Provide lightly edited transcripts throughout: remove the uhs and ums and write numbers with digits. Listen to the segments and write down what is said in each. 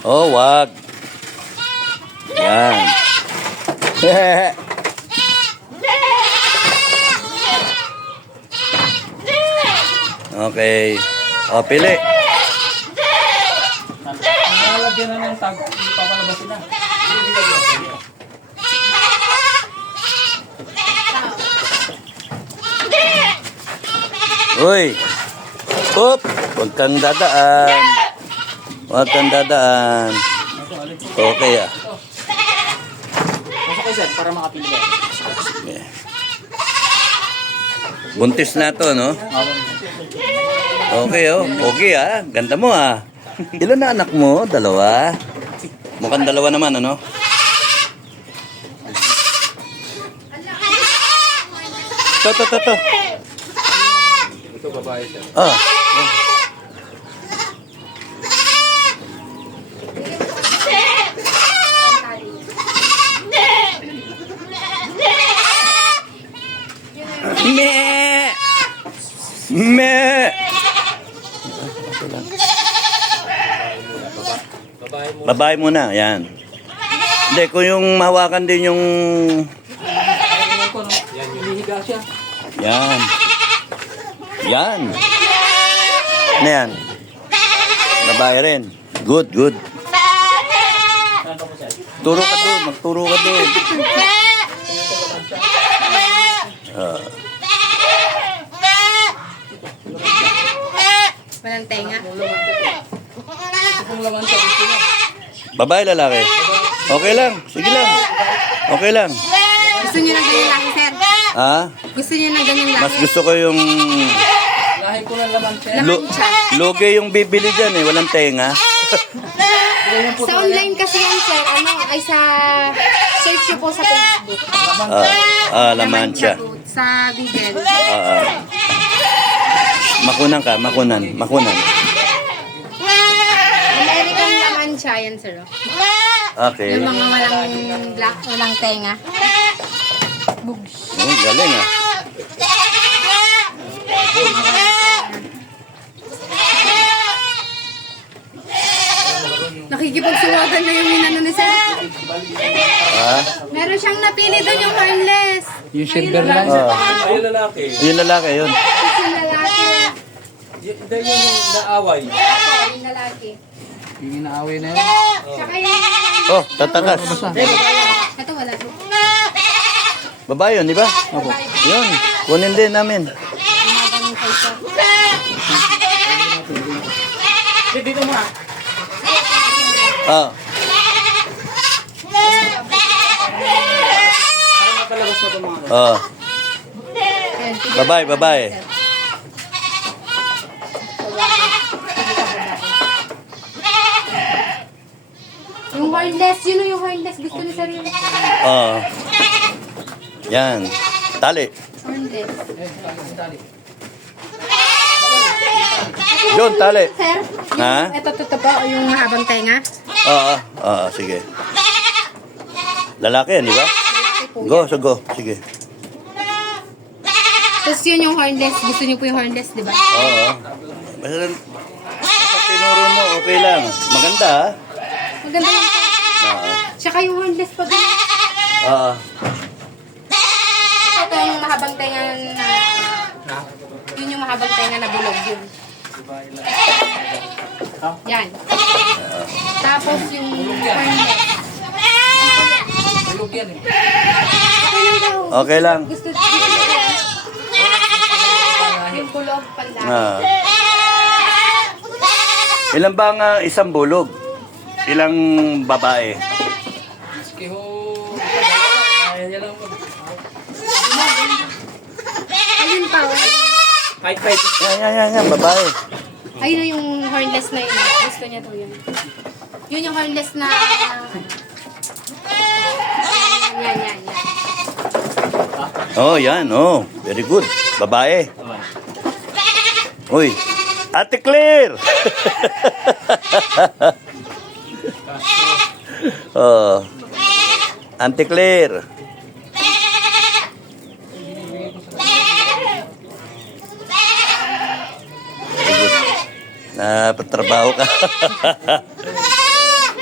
Oh, wag. Yan. Okay. O, pili. Nalagyan na ng tag, hindi pa palabasin na. Uy. Up. Huwag kang dadaan. Huwag kang dadaan. Okay ah. Masok kayo sir, para makapili kayo. Okay. Buntis na to, no? Okay, oh. Okay, ah. Ganda mo, ah. Ilan na anak mo? Dalawa? Mukhang dalawa naman, ano? To. Ito babae sir. Ah. Me! Me! Babae mo. Babae muna, yan. Hindi, kung yung mahawakan din yung... Yan ko, no? Yan, hinihiga siya. Yan. Yan. Ano yan? Babae rin. Good. Saan ka po sir? Turo ka doon, magturo ka doon. Walang tenga. Ito pong laman sa gusto niya. Babae, lalaki. Okay lang, sige lang. Okay lang. Gusto niyo ng ganyan laki, sir? Ha? Gusto niyo ng ganyan laki? Mas gusto ko yung... Lahi ko ng laman sir. Luge yung bibili dyan eh, walang tenga. Sa online kasi yan, sir. Ay sa... Search niyo po sa Facebook. Laman siya. Sa Google. Makunan ka, makunan. American laman siya yan, sir. Okay. Yung mga walang black, walang tenga. Bugs. Oh, galing ah. Nakikipagsuwagan na yung minano ni sir. Ha? Meron siyang napili doon yung harness. Yung silver lang. Ayun lalaki. Yung lalaki, yun. Yung lalaki. Hindi yung naaway. Yung lalaki. Yung inaaway na yun. Tsaka yung... Oh, tatakas. Ito wala po. Babae yun, di ba? Yun, kunin din namin. Umagang kay sir. Dito mo ha. Ah, Para makalabas na itong mga. oh. Ayan, sige. Babae. Yung harness, yun yung harness. Gusto ni sir yung Oh. Yan. Tali. harness. Yun, tali. Sir, Ha? ito po, yung mahabang tenga. Oo, sige. Lalaki yan, di ba? Go. Sige. Tapos yun yung harness. Gusto niyo po yung harness, di ba? Oo. Basta tinuro mo, okay lang. Maganda, ha? Maganda yung Oo. Tsaka yung harness pa din. Oo. Ito yung mahabang tenga na... Yun yung mahabang tenga na bulog yun. Yan. Tapos yung harness. Tulog yan eh. Okay lang daw. Okay lang. Gusto niyo yung bulog pala. Ah. Ilan ba ang isang bulog? Ilang babae? Maski ho. Ayan lang po. Ayun pa. Fight. Yan, babae. Ayun na yung harness na yun. Gusto niya to yun. Yun yung harness na... Yan. Oh, yan, oh. Very good. Babae. Uy. Ate Claire! Oh. Auntie Claire. Very good. Napatrabaho ka.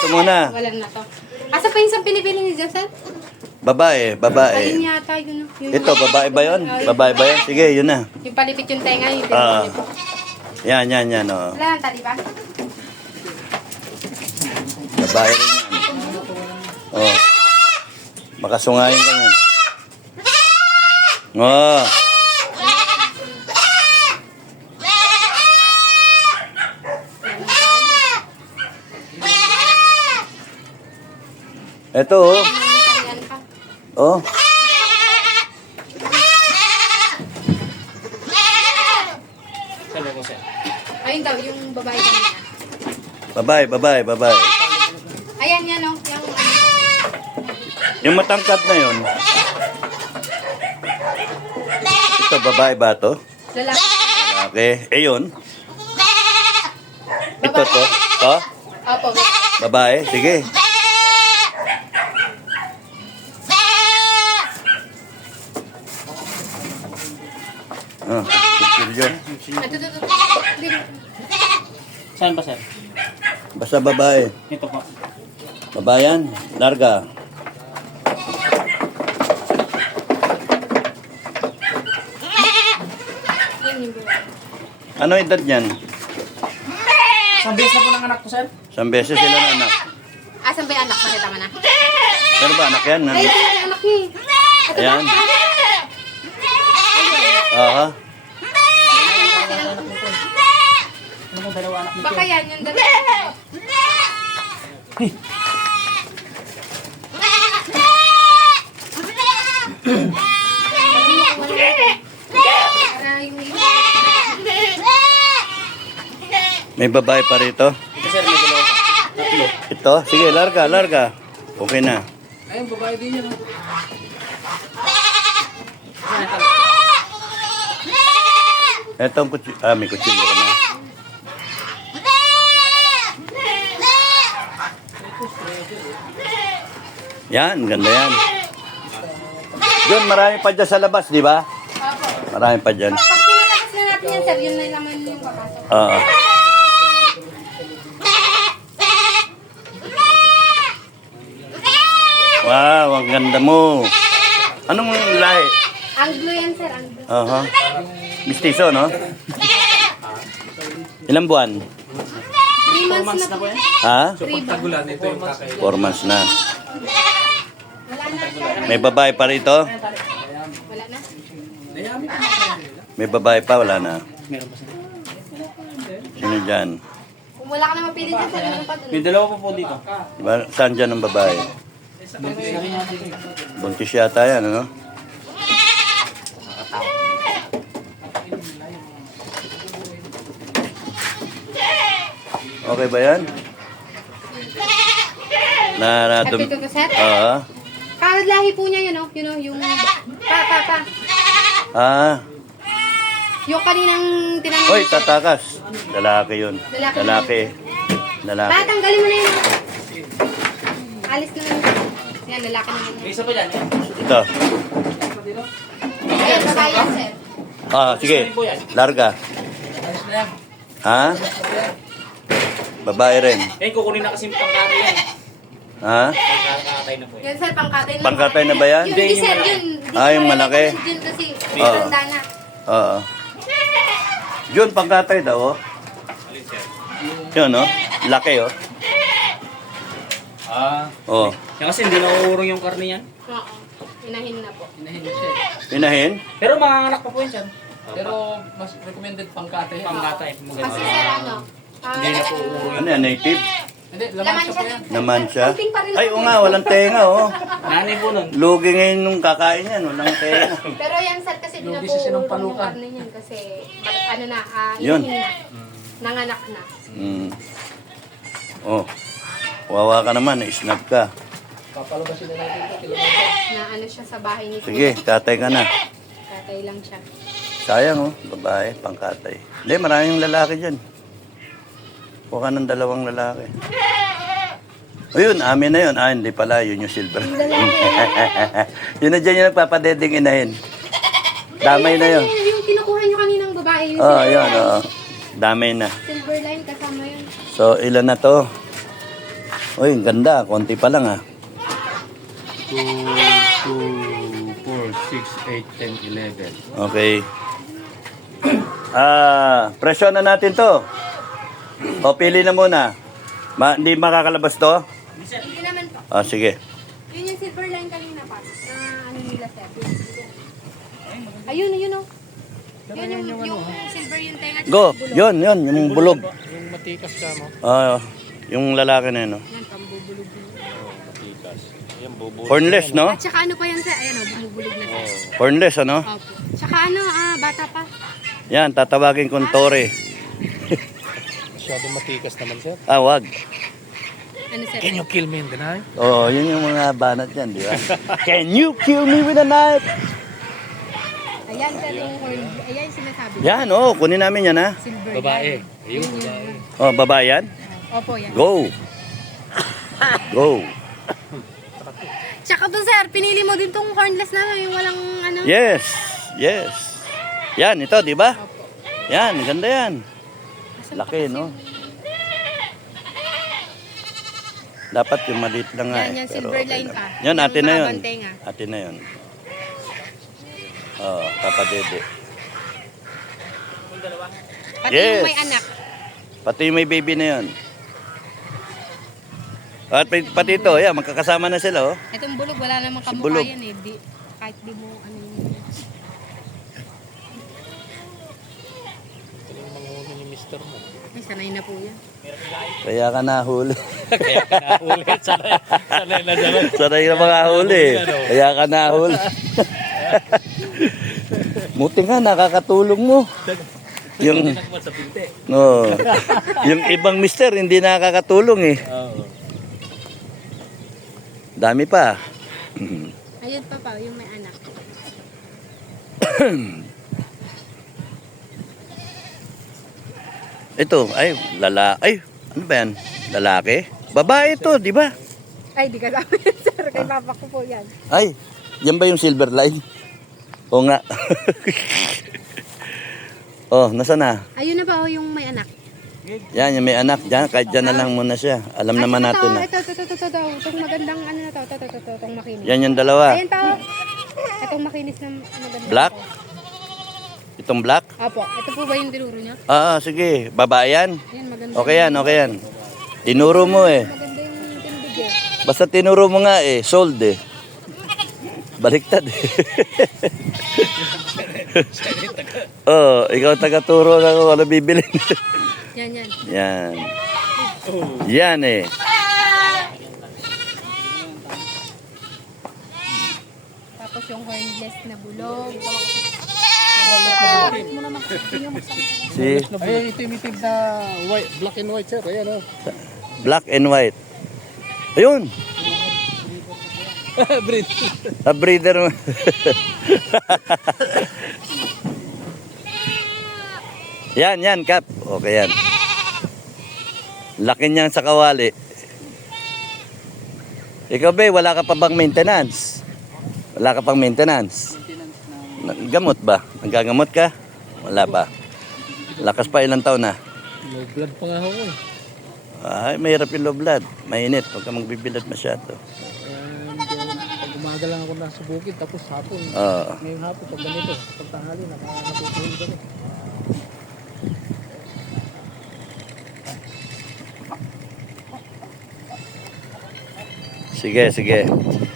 Ito muna. Wala na to. Asa pa yung isang pinipili ni Joseph? Babae, Ayun babae. yata, yun. Ito, babae ba yun? Babae ba yun? Sige, yun na. Yung palipit yung tenga, yung Ah. pinipili. Yan, oh. Wala nang tali ba? Babae rin yan. Oh. Makasungayin ka yan. Oh. Ito, oh. Yan pa. Oh. Sabi ko sir. Ayun daw, yung babae kanina. Babae. Ayan yan, oh. Yung, Yung matangkad na yun. Ito, babae ba to? lalaki. Okay. Eh yun. Ito to. To? Opo. Babae. Sige. Ah, picture dyan. Ito. Saan ba sir? Basta babae. Ito po. Babayan. Larga. Yan yung babae. Ano edad niyan? Isang beses na po ng anak ko sir. Isang beses sila na anak. Asan ba yung anak? Makita mo na. Pero ba anak yan? Ay, ito yung anak niya. Ito ba? Ayan. Aha. Ano bang dalawa anak nito? Baka yan yung dalawa. Para yung May babae pa rito. Ito sir, may dalawa. Tatlo. Ito. Sige, larga. Okay na. Ayun, babae din yan. Etong kutsi... Ah, may kutsilyo ka na. Yan, ganda yan. Doon, marami pa dyan sa labas, di ba? Opo. Marami pa dyan. Pag pinalabas na natin yan, sir, yun na naman yung papasok. Oo. Wow, ang ganda mo. Anong lahi? Anglo yan, sir. Anglo. Aha. Mistiso, no? Ilang buwan? 3 months na po. Ha? So pag tagulan, ito yung kakay. 4 months na. Wala na, sir. May babae pa rito? Wala na. May babae pa, wala na. Meron pa sir. Sino dyan? Kung wala ka na mapili dyan, sir, meron pa May dun. dalawa pa po dito. Diba? Saan dyan ang babae? Buntis yata yan, ano? Okay ba yan? Happy ko to, sir. Oo. Lahi po niya yun, oh. Yun, oh, yung... Pa. Ah. Yung kaninang tinanong. Hoy, tatakas. Lalaki yun. Lalaki. Lalaki. Tanggalin mo na yun. Alis na lang. Yan, lalaki na yun. May isa pa dyan. Ito. Ayan, babae yan, sir. Ah, sige. Larga. Ayos na yan. Ha? Babae rin. Eh, kukunin na kasi yung pangkatay yan. Ha? Pangkatay na po yan. Yan, sir, pangkatay na. Pangkatay na ba yan? Yun, di, sir, yun. Di Ah, yung ko malaki? Yun kasi, Oo. tanda na. Oo. Yun, pangkatay daw, oh. Alin sir? Yun, oh. Laki, oh. Ah. Oh. Yan kasi hindi nauurong yung karne yan. Oo. Inahin na po. Inahin siya. Pinahin? Pero manganganak pa po yan sir. Pero mas recommended pangkate. Pangkatay. Kasi, sir, ano? Hindi na po uuwi. Ano yan, native? Hindi, Laman laman siya po siya. yan. Naman siya? Kunting pa rin Ay, naman. oo nga, walang tenga, oh. Nanay po nun. Lugi ngayon nung kakain yan, walang tenga. Pero yan, sir, kasi di na Lugi po siya ng urong yung palukan. karne niyan. Kasi, ano na, Yun. inahin na. Nanganak na. Mm. Oh. Wawa ka naman, na-snap ka. Papalubasin na natin ito. Kilometer. Na ano siya sa bahay ni Sige, katay ka na. Tatay lang siya. Sayang, oh. Babae, pangkatay. Hindi, maraming lalaki dyan. Kuha ka ng 2 lalaki. O yun, amin na yun. Ah, hindi pala. Yun yung silver. Yun na dyan yung nagpapadeding inahin. Damay na yun. Yung kinukuha niyo kaninang babae. Yung Oo, silver yun, line. oo. Damay na. Silver line kasama yun. So, ilan na to? Uy, ang ganda. Konti pa lang, 2, 2, 4, 6, 8, 10, 11. Okay. Presyo na natin to. O, pili na muna. Hindi makakalabas to? Hindi naman po. Sige. Yun yung silver line kanina pa. Na ano nila, sir. Ayun, ayun, oh. Yun yung silver yung tenga. tsaka Go. bulog. Yun, yung bulog. Yung matikas ka mo. Yung lalaki na yun. Yan, pambubulog din. Matikas. Ayan, bubulog. Hornless, no? At saka ano pa yan, sir? Ayan, oh, bumubulog na, sir. Hornless, ano? Opo. Tsaka ano, bata pa. Yan, tatawagin kong Tore. Masyadong matikas naman, sir. Wag. Ano, sir? Can you kill me in the night? Oo, yun yung mga banat yan, di ba? Can you kill me with a knife? Ayan, sir, yung horn. Ayan yung sinasabi. Yan, kunin namin yan, ha? Silver Babae. line. Ayun, Yun, babae. yun. Babae yan? Opo, yan. Go. Go. Tsaka to, sir, pinili mo din tong hornless na, yung walang ano. Yes. Yes. Yan, ito, di ba? Opo. Yan, ganda yan. Asan pa Laki, kasi no? yung- Dapat yung maliit lang nga. Yan, yan, pero silver okay line lang. pa. Yan, Yung atin na yun. mahabang tenga. Atin na yun. Kapatid. Pati Yes. yung may anak. Pati yung may baby na yun. At pati ito, yan, magkakasama na sila, oh. Itong bulog, wala namang Si bulog. kamukha yan eh. Kahit di mo ano yung... Ito yung manghuli ni Mr. mo. Ay, sanay na po yan. Kaya ka nahuli. Kaya ka nahuli. Sanay na sanay. Sanay na mga huli. Kaya ka nahuli. Buti nga, nakakatulong mo. Yung, Nakakmat sa pinte. yung ibang mister, hindi nakakatulong eh. Oo. Dami pa. Ayun pa, yung may anak. Ito, ay, ay, ano ba yan? Lalaki? Babae ito, di ba? Ay, di ka sabi sir. Kay papa ko po yan. Ay, yan ba yung silver line? Oo nga. Nasa na? Ayun na ba yung may anak? Yan, yung may anak dyan. Kahit dyan na lang muna siya. Alam Ay, naman natin na. Ito. Itong magandang ano na to. Itong makinis. Yan yung dalawa. Ayan pa, oh. Itong makinis na maganda. Black? Itong black? Opo. Ito po ba yung tinuro niya? Sige. Babae yan? Yan, maganda. Okay yan, okay yan. Tinuro mo eh. Maganda yung tindig eh. Basta tinuro mo nga eh. Sold eh. Baliktad eh. Ikaw taga-turo na kung ano bibili. Yan. Yan. Yan eh. Tapos yung hornless na bulog. Si Ay, itim-itim na white, black and white, sir. Ayan, oh. black and white. Ayun. Breed. Breeder mo. Yan, Kap. Okay yan. Laki niyan sa kawali. Ikaw ba, wala ka pa bang maintenance? Wala ka pang maintenance? Gamot ba? Nagagamot ka? Wala pa. Lakas pa, ilang taon na? Low blood pa nga ako eh. Ay, mahirap yung low blood. Mainit, huwag ka magbibilad masyado. Pag umaga lang ako nasa bukid, tapos hapon. Oo. Ngayong hapon, pag ganito, pag tanghali, nakakatutulog kami. Sige.